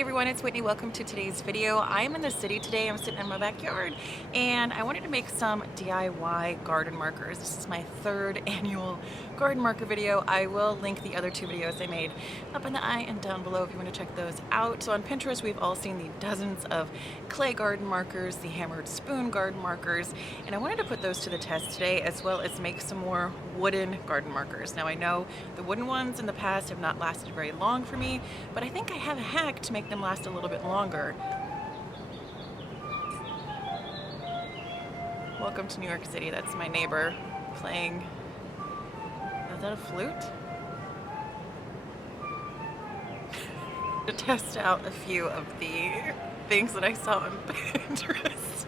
Hey everyone, it's Whitney. Welcome to today's video. I am in the city today. I'm sitting in my backyard and I wanted to make some DIY garden markers. This is my third annual garden marker video. I will link the other two videos I made up in the eye and down below if you want to check those out. So on Pinterest, we've all seen the dozens of clay garden markers, the hammered spoon garden markers, and I wanted to put those to the test today as well as make some more wooden garden markers. Now I know the wooden ones in the past have not lasted very long for me, but I think I have a hack to make them last a little bit longer. Welcome to New York City. That's my neighbor playing. Is that a flute? To test out a few of the things that I saw on Pinterest.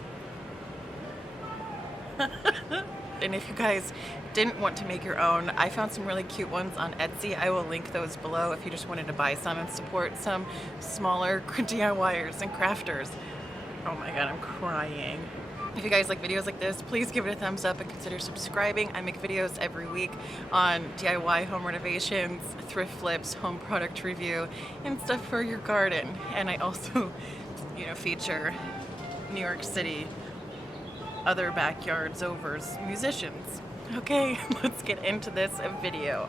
And if you guys didn't want to make your own, I found some really cute ones on Etsy. I will link those below if you just wanted to buy some and support some smaller DIYers and crafters. Oh my god, I'm crying. If you guys like videos like this, please give it a thumbs up and consider subscribing. I make videos every week on DIY home renovations, thrift flips, home product review, and stuff for your garden. And I also, feature New York City, other backyards, overs, musicians. Okay, let's get into this video.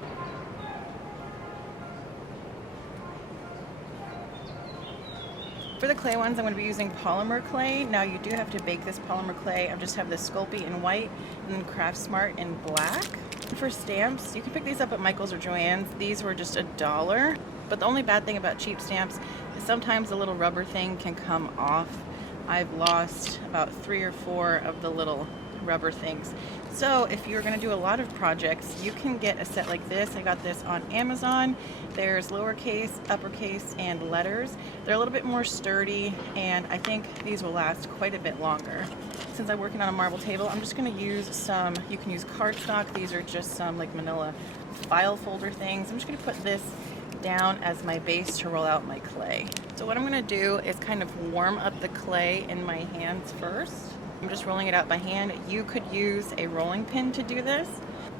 For the clay ones, I'm going to be using Polymer clay. Now you do have to bake this Polymer clay. I just have the Sculpey in white and then Craft Smart in black. For stamps, you can pick these up at Michael's or Joann's. These were just $1. But the only bad thing about cheap stamps is sometimes the little rubber thing can come off. I've lost about 3 or 4 of the little rubber things. So if you're going to do a lot of projects, you can get a set like this. I got this on Amazon. There's lowercase, uppercase, and letters. They're a little bit more sturdy, and I think these will last quite a bit longer. Since I'm working on a marble table, I'm just going to use some, you can use cardstock. These are just some like manila file folder things. I'm just going to put this down as my base to roll out my clay. So what I'm going to do is kind of warm up the clay in my hands first. I'm just rolling it out by hand. You could use a rolling pin to do this.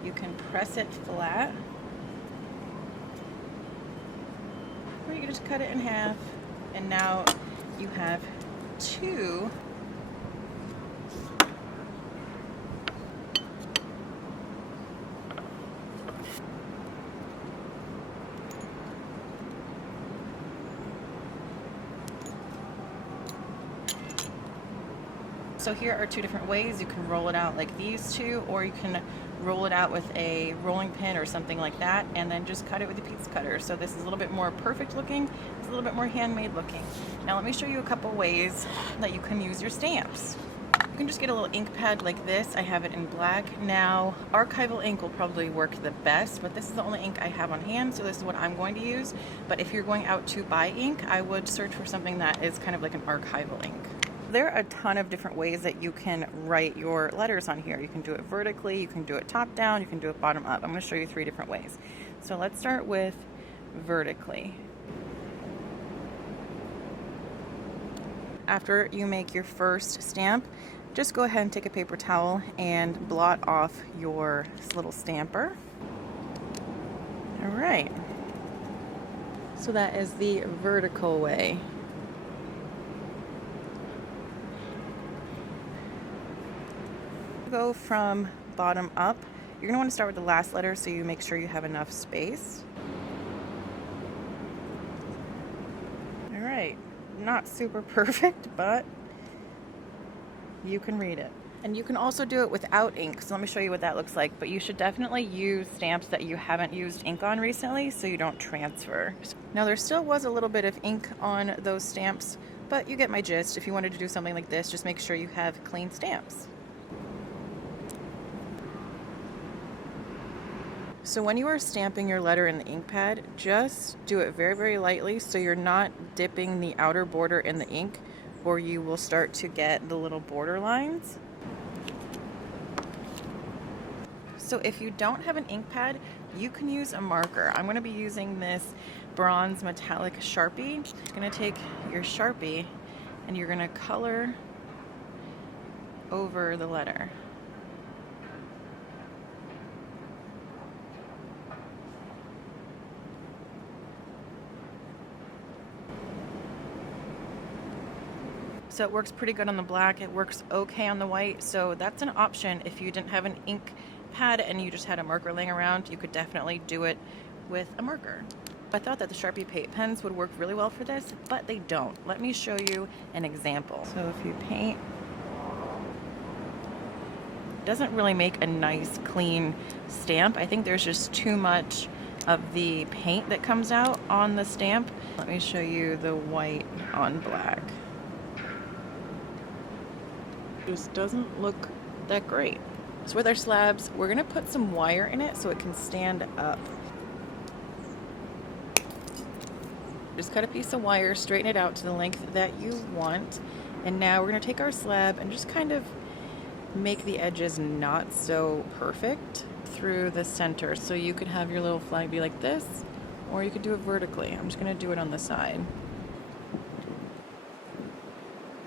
You can press it flat, or you can just cut it in half, and now you have 2 So here are 2 different ways. You can roll it out like these two, or you can roll it out with a rolling pin or something like that, and then just cut it with a pizza cutter. So this is a little bit more perfect looking. It's a little bit more handmade looking. Now let me show you a couple ways that you can use your stamps. You can just get a little ink pad like this. I have it in black. Now, archival ink will probably work the best, but this is the only ink I have on hand, so this is what I'm going to use. But if you're going out to buy ink, I would search for something that is kind of like an archival ink. There are a ton of different ways that you can write your letters on here. You can do it vertically, you can do it top down, you can do it bottom up. I'm going to show you 3 different ways. So let's start with vertically. After you make your first stamp, just go ahead and take a paper towel and blot off your little stamper. All right. So that is the vertical way. Go from bottom up. You're going to want to start with the last letter so you make sure you have enough space. All right, not super perfect, but you can read it. And you can also do it without ink, so let me show you what that looks like. But you should definitely use stamps that you haven't used ink on recently so you don't transfer. Now there still was a little bit of ink on those stamps, but you get my gist. If you wanted to do something like this, just make sure you have clean stamps. So when you are stamping your letter in the ink pad, just do it very, very lightly so you're not dipping the outer border in the ink, or you will start to get the little border lines. So if you don't have an ink pad, you can use a marker. I'm going to be using this bronze metallic Sharpie. You're going to take your Sharpie and you're going to color over the letter. So it works pretty good on the black. It works okay on the white. So that's an option. If you didn't have an ink pad and you just had a marker laying around, you could definitely do it with a marker. I thought that the Sharpie paint pens would work really well for this, but they don't. Let me show you an example. So if you paint, it doesn't really make a nice clean stamp. I think there's just too much of the paint that comes out on the stamp. Let me show you the white on black. Just doesn't look that great. So with our slabs, we're gonna put some wire in it so it can stand up. Just cut a piece of wire, straighten it out to the length that you want. And now we're gonna take our slab and just kind of make the edges not so perfect through the center. So you could have your little flag be like this, or you could do it vertically. I'm just gonna do it on the side.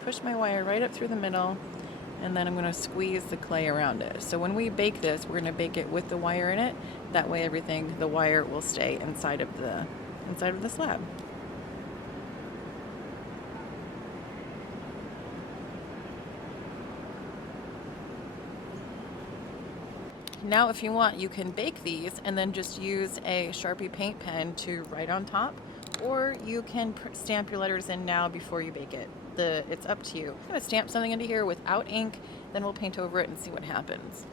Push my wire right up through the middle, and then I'm gonna squeeze the clay around it. So when we bake this, we're gonna bake it with the wire in it. That way the wire will stay inside of the slab. Now if you want, you can bake these and then just use a Sharpie paint pen to write on top, or you can stamp your letters in now before you bake it. It's up to you. I'm gonna stamp something into here without ink, then we'll paint over it and see what happens.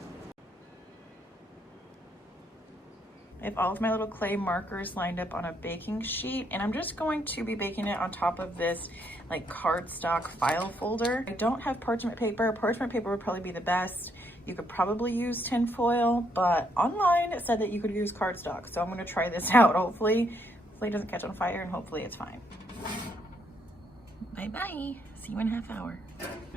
I have all of my little clay markers lined up on a baking sheet, and I'm just going to be baking it on top of this like cardstock file folder. I don't have parchment paper. Parchment paper would probably be the best. You could probably use tin foil, but online it said that you could use cardstock. So I'm gonna try this out. Hopefully it doesn't catch on fire, and hopefully it's fine. Bye-bye, see you in a half hour.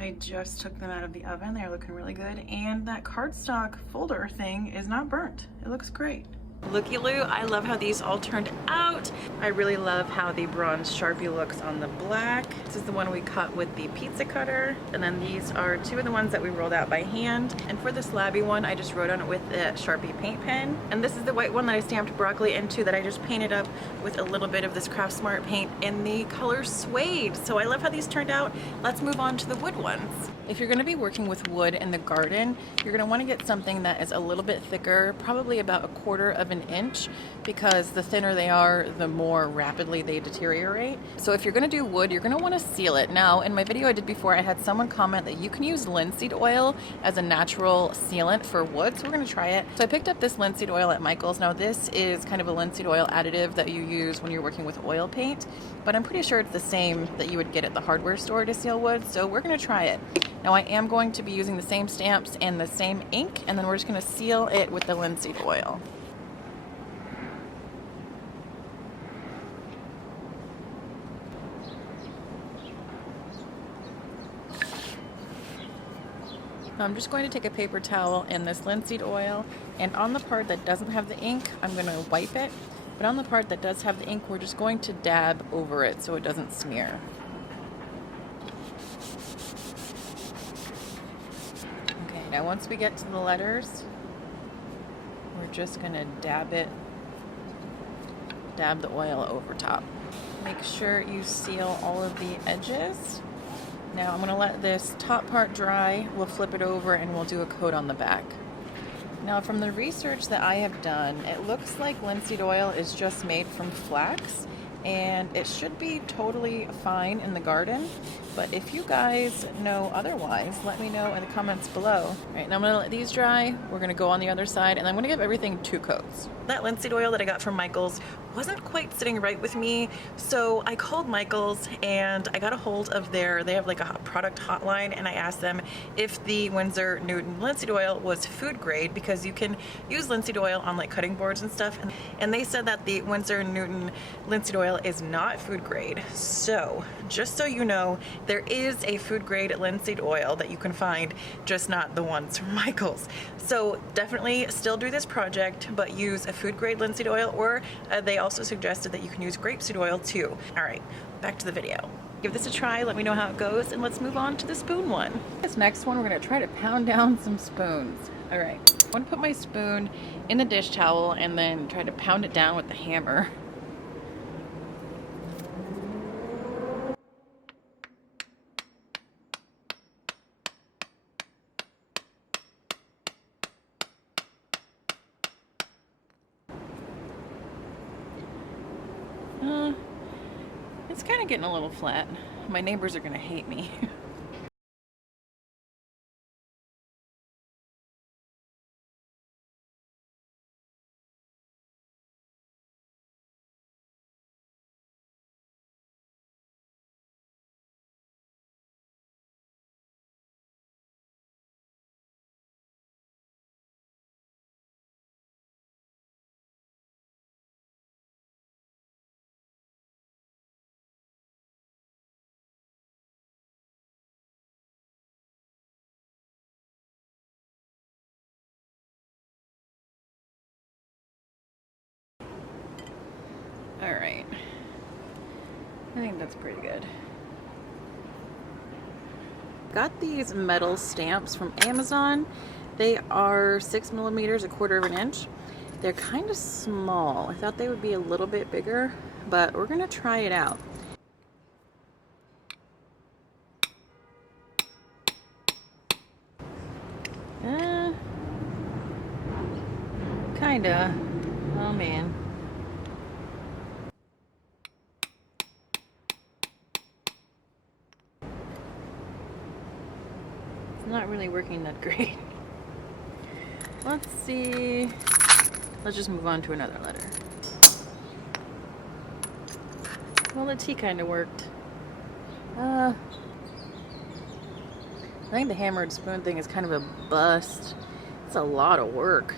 I just took them out of the oven. They're looking really good. And that cardstock folder thing is not burnt. It looks great. Looky-loo, I love how these all turned out. I really love how the bronze Sharpie looks on the black. This is the one we cut with the pizza cutter. And then these are two of the ones that we rolled out by hand. And for the slabby one, I just wrote on it with the Sharpie paint pen. And this is the white one that I stamped broccoli into that I just painted up with a little bit of this Craft Smart paint in the color suede. So I love how these turned out. Let's move on to the wood ones. If you're gonna be working with wood in the garden, you're gonna wanna get something that is a little bit thicker, probably about 1/4 of an inch, because the thinner they are, the more rapidly they deteriorate. So if you're gonna do wood, you're gonna wanna seal it. Now, in my video I did before, I had someone comment that you can use linseed oil as a natural sealant for wood, so we're gonna try it. So I picked up this linseed oil at Michael's. Now this is kind of a linseed oil additive that you use when you're working with oil paint, but I'm pretty sure it's the same that you would get at the hardware store to seal wood, so we're gonna try it. Now I am going to be using the same stamps and the same ink, and then we're just gonna seal it with the linseed oil. I'm just going to take a paper towel and this linseed oil, and on the part that doesn't have the ink, I'm going to wipe it. But on the part that does have the ink, we're just going to dab over it so it doesn't smear. Okay, now once we get to the letters, we're just going to dab the oil over top. Make sure you seal all of the edges. Now I'm going to let this top part dry, we'll flip it over, and we'll do a coat on the back. Now from the research that I have done, it looks like linseed oil is just made from flax, and it should be totally fine in the garden. But if you guys know otherwise, let me know in the comments below. All right, now I'm gonna let these dry. We're gonna go on the other side, and I'm gonna give everything 2 coats. That linseed oil that I got from Michael's wasn't quite sitting right with me, so I called Michael's and I got a hold of they have like a product hotline, and I asked them if the Winsor Newton linseed oil was food grade, because you can use linseed oil on like cutting boards and stuff, and they said that the Winsor Newton linseed oil is not food grade. So just so you know, there is a food grade linseed oil that you can find, just not the ones from Michael's. So definitely still do this project, but use a food grade linseed oil, or they also suggested that you can use grapeseed oil too. All right, back to the video. Give this a try, let me know how it goes, and let's move on to the spoon one. This next one, we're gonna try to pound down some spoons. All right, I'm gonna put my spoon in the dish towel and then try to pound it down with the hammer. kind of getting a little flat. My neighbors are gonna hate me. All right, I think that's pretty good. Got these metal stamps from Amazon. They are 6 millimeters, 1/4 of an inch. They're kind of small. I thought they would be a little bit bigger, but we're gonna try it out. Kinda. Oh man. It's not really working that great. Let's see. Let's just move on to another letter. Well, the T kind of worked. I think the hammer and spoon thing is kind of a bust. It's a lot of work,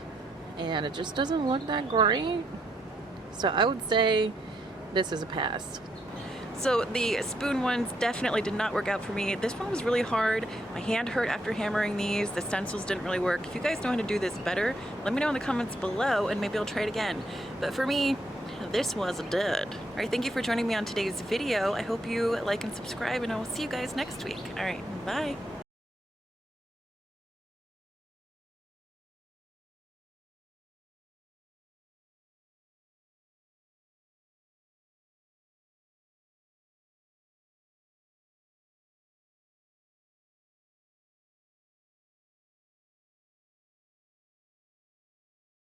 and it just doesn't look that great. So I would say this is a pass. So the spoon ones definitely did not work out for me. This one was really hard. My hand hurt after hammering these. The stencils didn't really work. If you guys know how to do this better, let me know in the comments below and maybe I'll try it again. But for me, this was a dud. All right, thank you for joining me on today's video. I hope you like and subscribe, and I will see you guys next week. All right, bye.